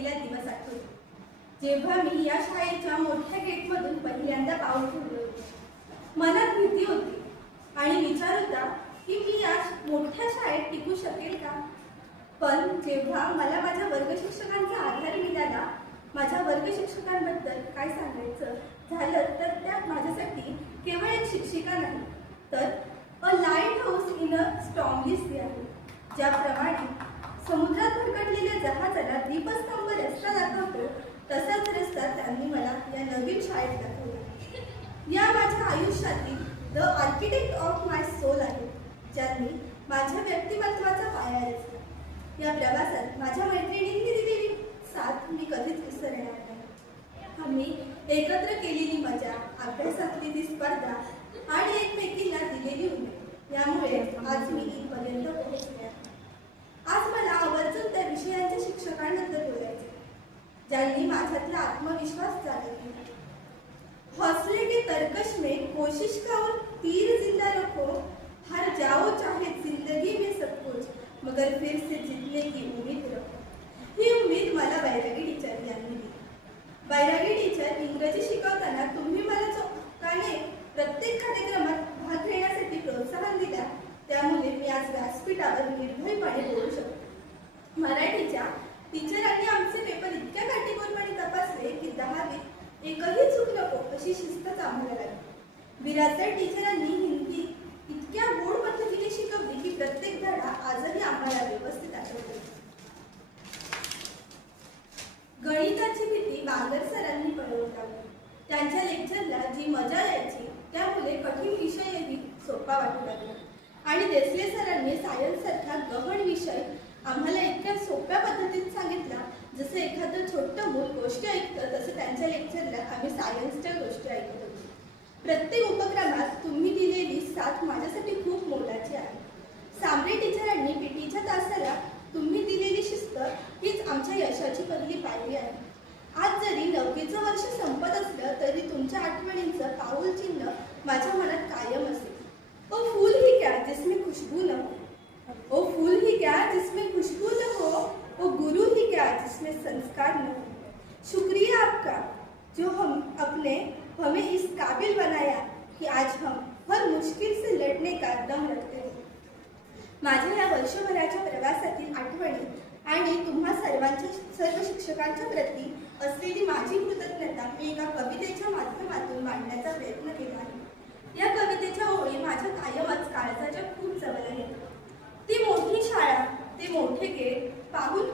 गेलेला दिवस आठवतो, जेव्हा मी या शाळेच्या मोठ्या गेटमधून पहिल्यांदा पाऊल ठेवले होते. मनात भीती होती आणि विचार होता की मी या मोठ्या शाळेत टिकू शकेल का. पण जेव्हा मला माझ्या वर्ग शिक्षकांचा आधार मिळाला, माझ्या वर्ग शिक्षकांबद्दल काय सांगायचं झालं तर त्या माझ्यासाठी केवळ एक शिक्षिका नाही, तर a lighthouse in a stormy sea आहे. ज्याप्रमाणे समुद्रात भरकटलेल्या जहाजाला दीपस्तंभ रस्ता दाखवतो, तसाच रस्ता त्यांनी मला या नवीन शाळेत दाखवला. या माझ्या आयुष्यातील the architect of my soul आहे, ज्यांनी माझ्या व्यक्तिमत्वाचा पाया रचला. या प्रवासात माझ्या मैत्रिणींनी दिलेली साथ मी कधीच विसरणार नाही. आम्ही एकत्र केलेली मजा, अभ्यासातली ती स्पर्धा आणि एकमेकींना दिलेली उमेद यामुळे आज मी इथपर्यंत पोहोचले आहे. आज मला आवर्जून त्या विषयांच्या शिक्षकांबद्दल बोलायचे, ज्यांनी माझ्यातला आत्मविश्वास जागा केला. हौसले के तरकश में कोशिश का और तीर जिंदा रखो, हार जाओ चाहे जिंदगी में सब कुछ, मगर फिर से जीतने की उम्मीद रखो. ही उम्मीद मला बैरागी टीचर यांनी दिली. बैरागी टीचर इंग्रजी शिकवताना तुम्ही मला चोखाने प्रत्येक कार्यक्रमात भाग घेण्यासाठी प्रोत्साहन दिला, त्यामुळे मी आज व्यासपीठावर निर्भयपणे बोलू शकतो. मराठीच्या टीचरांनी आमचे पेपर इतक्या काटेकोरपणे तपासले की 10वीत एकही चूक नको अशी शिस्तच आम्हाला लागली. बिराजदार टीचरांनी हिंदी इतक्या गोड पद्धतीने शिकवली की प्रत्येक धडा आजही आम्हाला व्यवस्थित आठवतो. गणिताची भीती बांगर सरांनी पळवून लावली. त्यांच्या लेक्चरला जी मजा यायची त्यामुळे कठीण विषयही सोपा वाटू लागला. आणि देसले सरांनी सायन्स सारखा गहन विषय आम्हाला इतक्या सोप्या पद्धतीत सांगितला, जसं एखादं छोटं मूल गोष्ट ऐकतं तसं त्यांच्या लेक्चरला आम्ही सायन्सच्या गोष्टी ऐकत होतो. प्रत्येक उपक्रमात तुम्ही दिलेली साथ माझ्यासाठी खूप मोलाची आहे. सांबरे टीचरांनी पीटीच्या तासाला तुम्ही दिलेली शिस्त हीच आमच्या यशाची पहिली पायरी आहे. आज जरी 9वीचं वर्ष संपत असलं तरी तुमच्या आठवणींचं पाऊल चिन्ह माझ्या मनात कायम असेल. ओ फूल ही क्या जिसमें खुशबू न हो, ओ फूल ही क्या जिसमें खुशबू न हो, ओ गुरु ही क्या जिसमें संस्कार न हो. शुक्रिया आपका जो हमें इस काबिल बनाया कि आज हम हर मुश्किल से लड़ने का दम रखते हैं. माझ्या या वर्षभराच्या प्रवासातील आठवणी आणि तुम्हा सर्व शिक्षकांच्या प्रती असलेली माझी कृतज्ञता मी एका कवितेच्या माध्यमातून मांडण्याचा प्रयत्न केला आहे. या कवितेच्या ओळी माझ्या कायमच काळजाच्या खूप जवळ आहेत. ती मोठी शाळा, ते मोठे गेट पाहून